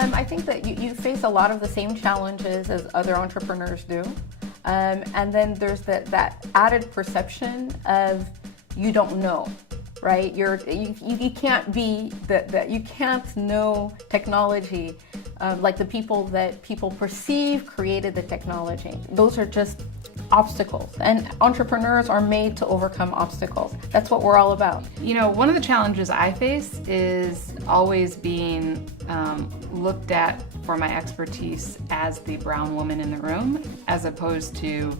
I think that you face a lot of the same challenges as other entrepreneurs do. And then there's that added perception of you don't know, right? You can't be that you can't know technology like the people that people perceive created the technology. Those are just obstacles, and entrepreneurs are made to overcome obstacles. That's what we're all about. You know, one of the challenges I face is always being looked at for my expertise as the brown woman in the room, as opposed to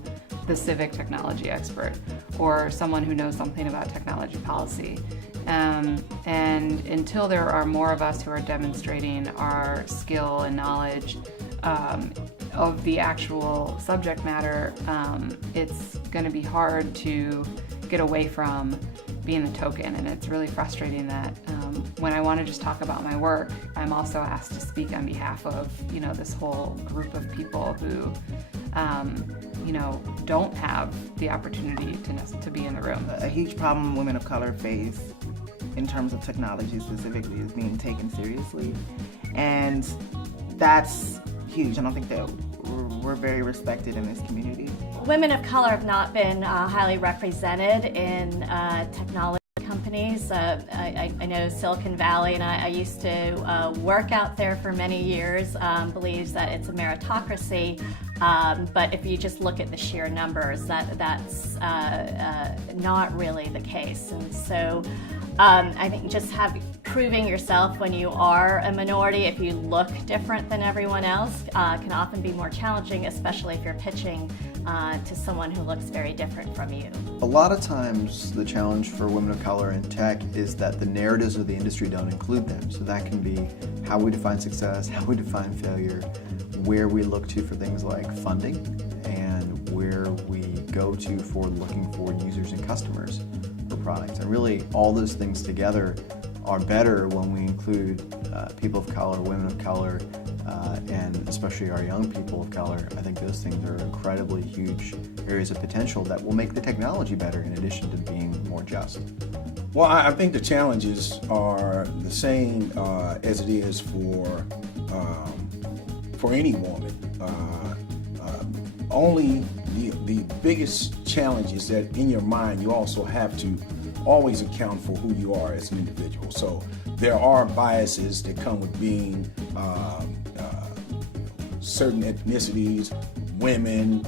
the civic technology expert or someone who knows something about technology policy. And until there are more of us who are demonstrating our skill and knowledge of the actual subject matter, it's going to be hard to get away from being the token. And it's really frustrating that when I want to just talk about my work, I'm also asked to speak on behalf of, you know, this whole group of people who you know, don't have the opportunity to be in the room. A huge problem women of color face in terms of technology specifically is being taken seriously, and that's huge. I don't think that we're very respected in this community. Women of color have not been highly represented in technology companies. I know Silicon Valley, and I used to work out there for many years, believes that it's a meritocracy, but if you just look at the sheer numbers, that's not really the case. And so I think just proving yourself when you are a minority, if you look different than everyone else, can often be more challenging, especially if you're pitching to someone who looks very different from you. A lot of times the challenge for women of color in tech is that the narratives of the industry don't include them. So that can be how we define success, how we define failure, where we look to for things like funding, and where we go to for looking for users and customers for products. And really all those things together are better when we include people of color, women of color, and especially our young people of color. I think those things are incredibly huge areas of potential that will make the technology better in addition to being more just. Well, I think the challenges are the same as it is for any woman. Only the biggest challenge is that in your mind you also have to always account for who you are as an individual. So there are biases that come with being certain ethnicities, women,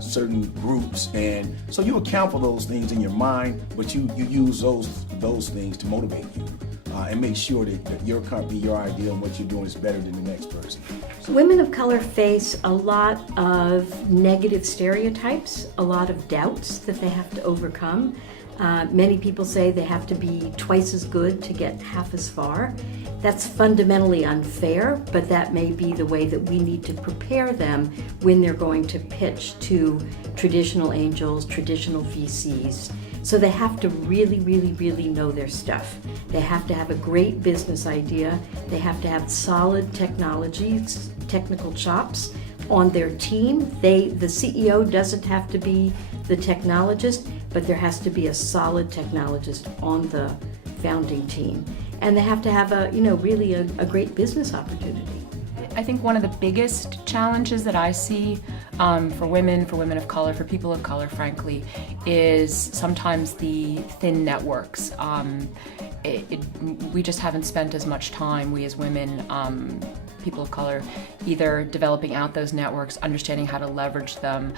certain groups, and so you account for those things in your mind, but you use those things to motivate you and make sure that your company, your idea, and what you're doing is better than the next person. Women of color face a lot of negative stereotypes, a lot of doubts that they have to overcome. Many people say they have to be twice as good to get half as far. That's fundamentally unfair, but that may be the way that we need to prepare them when they're going to pitch to traditional angels, traditional VCs. So they have to really, really, really know their stuff. They have to have a great business idea. They have to have solid technologies, technical chops on their team. The CEO doesn't have to be the technologist, but there has to be a solid technologist on the founding team. And they have to have really a great business opportunity. I think one of the biggest challenges that I see for women of color, for people of color, frankly, is sometimes the thin networks. We just haven't spent as much time, we as women, people of color, either developing out those networks, understanding how to leverage them,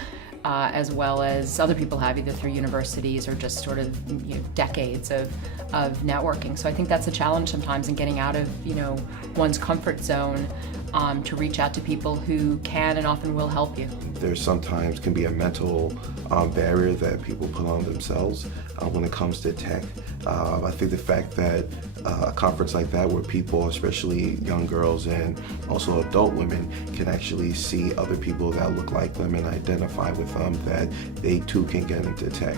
as well as other people have, either through universities or just sort of decades of networking. So I think that's a challenge sometimes in getting out of one's comfort zone to reach out to people who can and often will help you. There sometimes can be a mental barrier that people put on themselves when it comes to tech. I think the fact that a conference like that where people, especially young girls and also adult women, can actually see other people that look like them and identify with them, that they too can get into tech.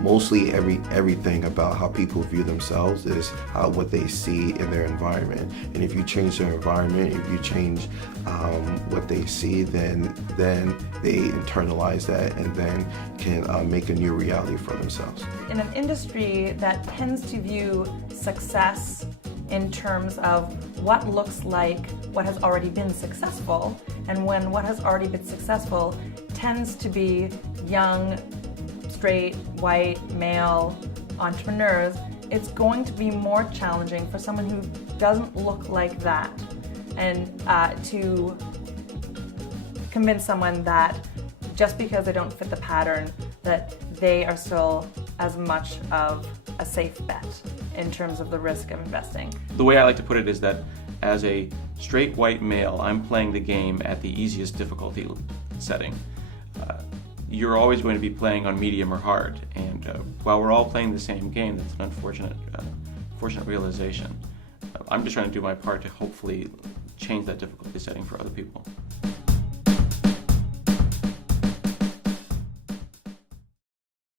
Mostly everything about how people view themselves is what they see in their environment. And if you change their environment, if you change what they see, then they internalize that and then can make a new reality for themselves. In an industry that tends to view success in terms of what looks like what has already been successful, and when what has already been successful tends to be young, straight, white, male entrepreneurs, it's going to be more challenging for someone who doesn't look like that, and to convince someone that just because they don't fit the pattern, that they are still as much of a safe bet in terms of the risk of investing. The way I like to put it is that as a straight white male, I'm playing the game at the easiest difficulty setting. You're always going to be playing on medium or hard, and while we're all playing the same game, that's an unfortunate realization. I'm just trying to do my part to hopefully change that difficulty setting for other people.